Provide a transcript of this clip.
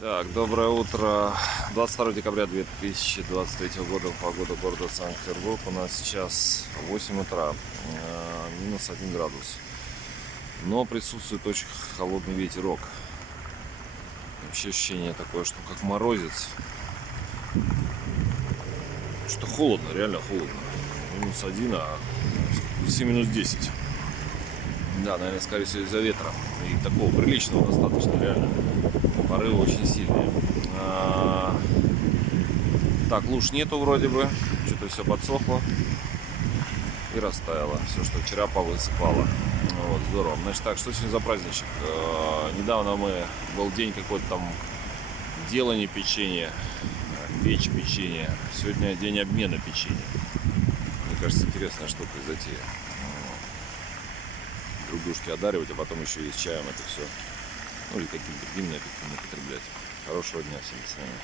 Так, доброе утро. 22 декабря 2023 года. Погода города Санкт-Петербург. У нас сейчас 8 утра. Минус 1 градус. Но присутствует очень холодный ветерок. Вообще ощущение такое, что как морозец. Что холодно, реально холодно. Минус 1, а все минус 10. Да, наверное, скорее всего из-за ветра. И такого приличного достаточно, реально. Порывы очень сильные. Так, луж нету вроде бы. Что-то все подсохло и растаяло. Все, что вчера повысыпало. Вот, здорово. Значит так, что сегодня за праздничек? Недавно был день какой-то там делания печенья, печь печенье. Сегодня день обмена печенья. Мне кажется, интересная штука из затеи. Друг дружке одаривать, а потом еще и с чаем это все. Ну или каким-то другим напитком употреблять. Хорошего дня всем, до свидания.